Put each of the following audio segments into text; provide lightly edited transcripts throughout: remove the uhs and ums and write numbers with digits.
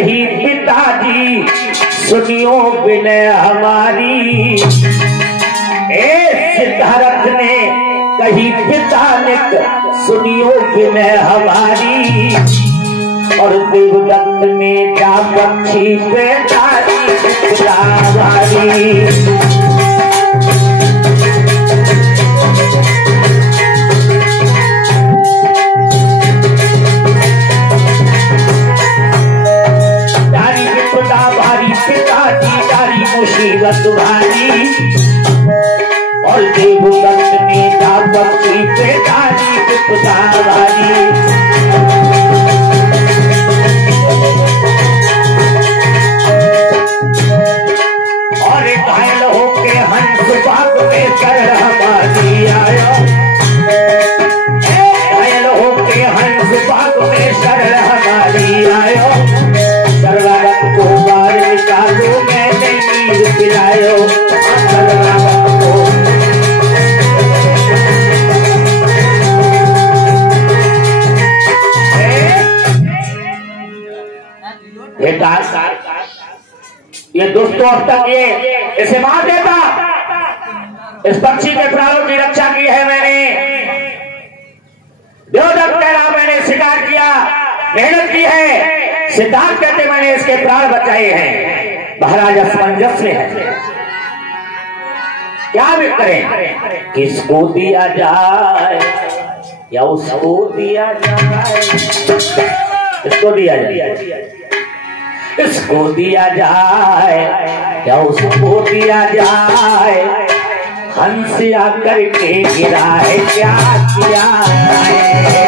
कही पिताजी सुनियो विनय हमारी। सिद्धार्थ ने कही पिता ने सुनियो विनय हमारी। और देवदत्त ने जा पक्षी पे तारी पितावारी। तारी विपदा भारी पिताजी तारी मुसीबत भारी। और देवदत्त ने जा पक्षी पे तारी विपदा भारी। घायल होके हंस बाग में शरण हमारी आयो। घायल होके हंस बाग में शरण हमारी आयो। सर्वागत को बार निकालो मैंने नीर पिलायो। सर्वागत को बेटा ये दोस्तों अब तक ये इसे मार देता। इस पक्षी के प्राणों की रक्षा की है मैंने। देवदत्त तेरा मैंने शिकार किया, मेहनत की है। सिद्धार्थ कहते मैंने इसके प्राण बचाए हैं। महाराज असमंजस में है, क्या भी करें? किसको दिया जाए या उसको दिया जाए? किसको दिया जाए? इसको दिया जाए या उसको दिया जाए? हंस आकर के गिरा है क्या किया है?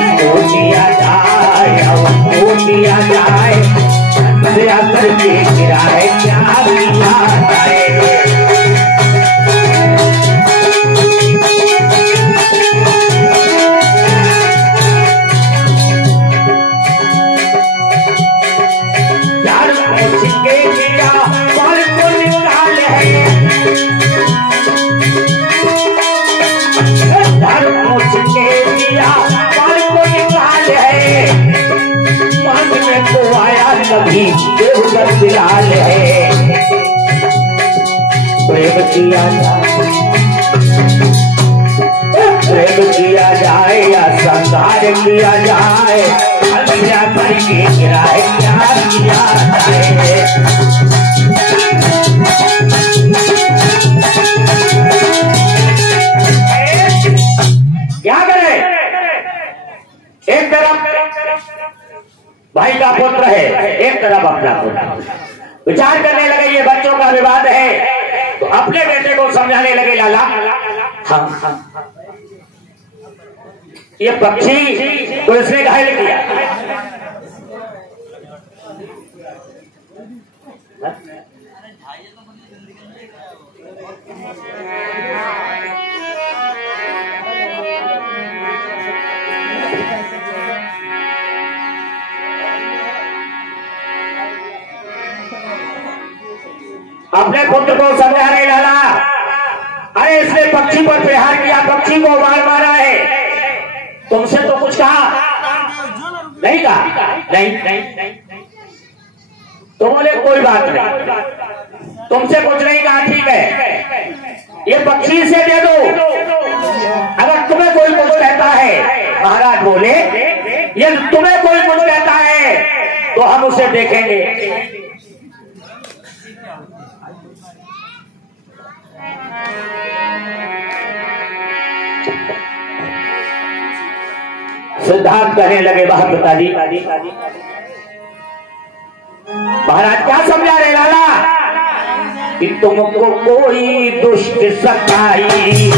इसको दिया जाए या उसको दिया जाए? हंस आकर के गिरा है क्या किया है? कभी देवदत्त फिलहाल है। प्रेम किया जाए या संहार किया जाए? हत्या करके गिराए क्या किया जाए? क्या करे? एक तरफ भाई का पुत्र है, एक तरफ अपना पुत्र। विचार करने लगे ये बच्चों का विवाद है, तो अपने बेटे को समझाने लगे लाला हाँ ये पक्षी को इसने घायल किया। अपने पुत्र को समझा रहे लाला, अरे इसने पक्षी पर प्रहार किया, पक्षी को मार मारा है। तुमसे तो कुछ कहा नहीं? कहा नहीं। तो बोले कोई बात नहीं, तुमसे कुछ नहीं कहा, ठीक है ये पक्षी से दे दो। अगर तुम्हें कोई कुछ कहता है, महाराज बोले ये तुम्हें कोई कुछ कहता है तो हम उसे देखेंगे। सिद्धार्थ कहने लगे वाह पिताजी। महाराज क्या समझा रहे लाला? कि तुमको कोई दुष्ट सताई,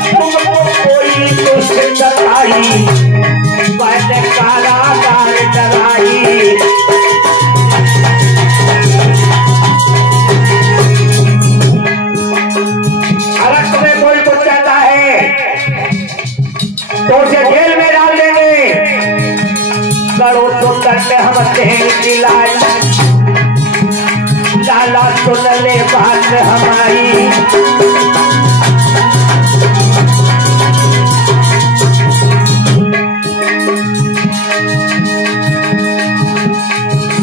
तुमको कोई दुष्ट सताई, मैंने कारागार डराई। अगर तुम्हें कोई कुछ कहता है तो उसे जेल में डाल देंगे। बड़ो सुंदर में हम देंगे लाई, लाला सुन ले बात हमारी।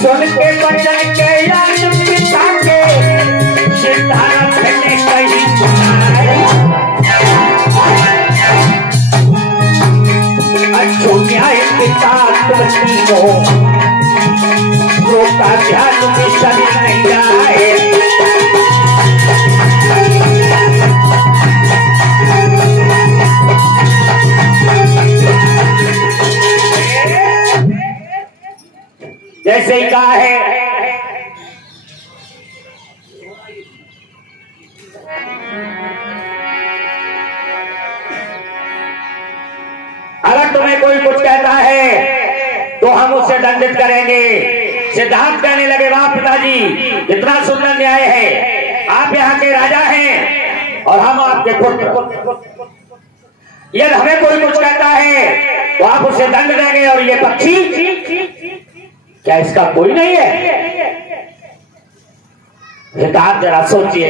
सुन के बचन के याद पिता के सिद्धार्थ ने कही सुनाए, अच्छो न्याय पिता तुलसी को रोका ध्यान में सन नहीं जाए। जैसे ही कहा है अगर तुम्हें कोई कुछ कहता है तो हम उसे दंडित करेंगे। सिद्धार्थ कहने लगे, वाह पिताजी, इतना सुंदर न्याय है, आप यहाँ के राजा हैं और हम आपके पुत्र, यदि हमें कोई कुछ कहता है तो आप उसे दंड देंगे और ये पक्षी क्या इसका कोई नहीं है? सिद्धार्थ जरा सोचिए,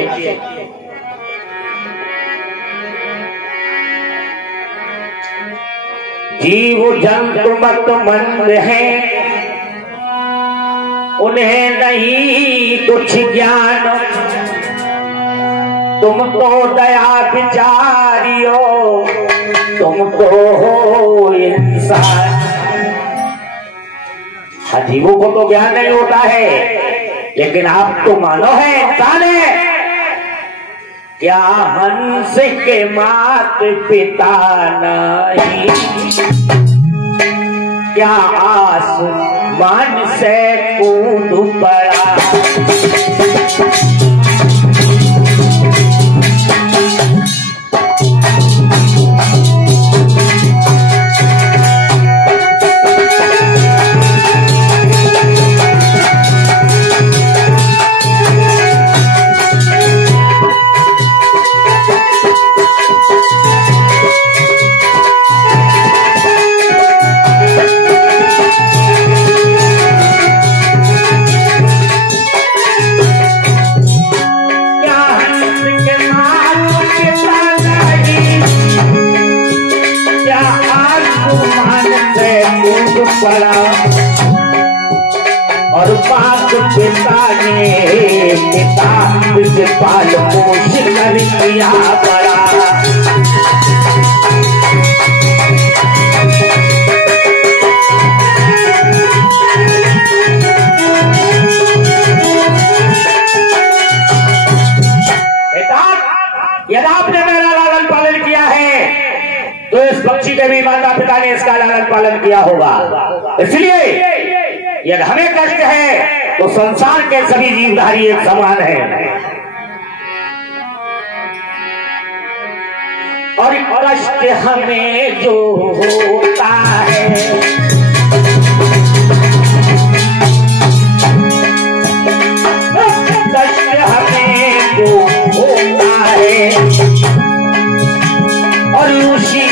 जीव जंतु मत मंद हैं, उन्हें नहीं कुछ ज्ञान, तुमको दया विचारियो, तुमको हो इंसान। जीवों को तो ज्ञान नहीं होता है, लेकिन आप तो मानो है, इंसान है। क्या हंस के मात पिता नहीं, क्या आसमान से कूद पड़ा, पड़ा और पाक पिता ने पिता पाल पोष कर किया पड़ा। यदि आपने मेरा लालन पालन किया है तो इस पक्षी के भी माता पिता ने इसका लालन पालन किया होगा। इसलिए यदि हमें कष्ट है तो संसार के सभी जीवधारी एक समान है, और कष्ट हमें जो होता है कष्ट हमें जो होता है, और उसी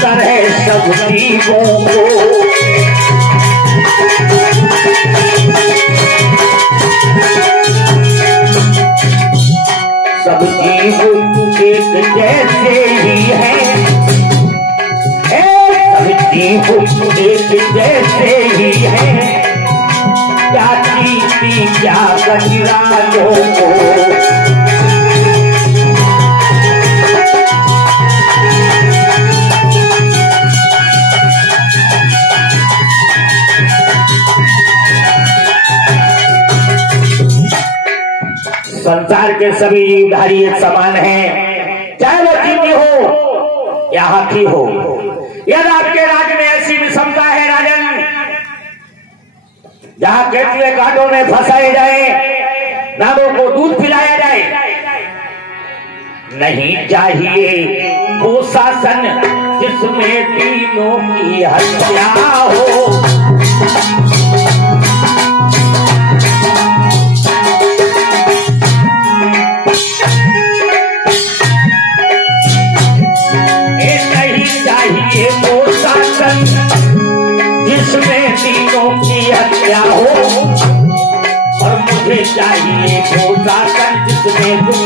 तरह सब जीवों को सब जीव एक जैसे ही हैं, सब जीव एक जैसे ही हैं, क्या चीती क्या गजरानों को संसार के सभी जीवधारी एक समान हैं, चाहे वो चींटी हो या हाथी हो। यदि आपके राज्य में ऐसी विषमता है राजन, जहां केंचुए कांटों में फंसाए जाए, नागों को दूध पिलाया जाए, नहीं चाहिए वो शासन जिसमें तीनों की हत्या हो। जिसमें तीनों क्या हो, और मुझे चाहिए छोटा कर जिसमें तुम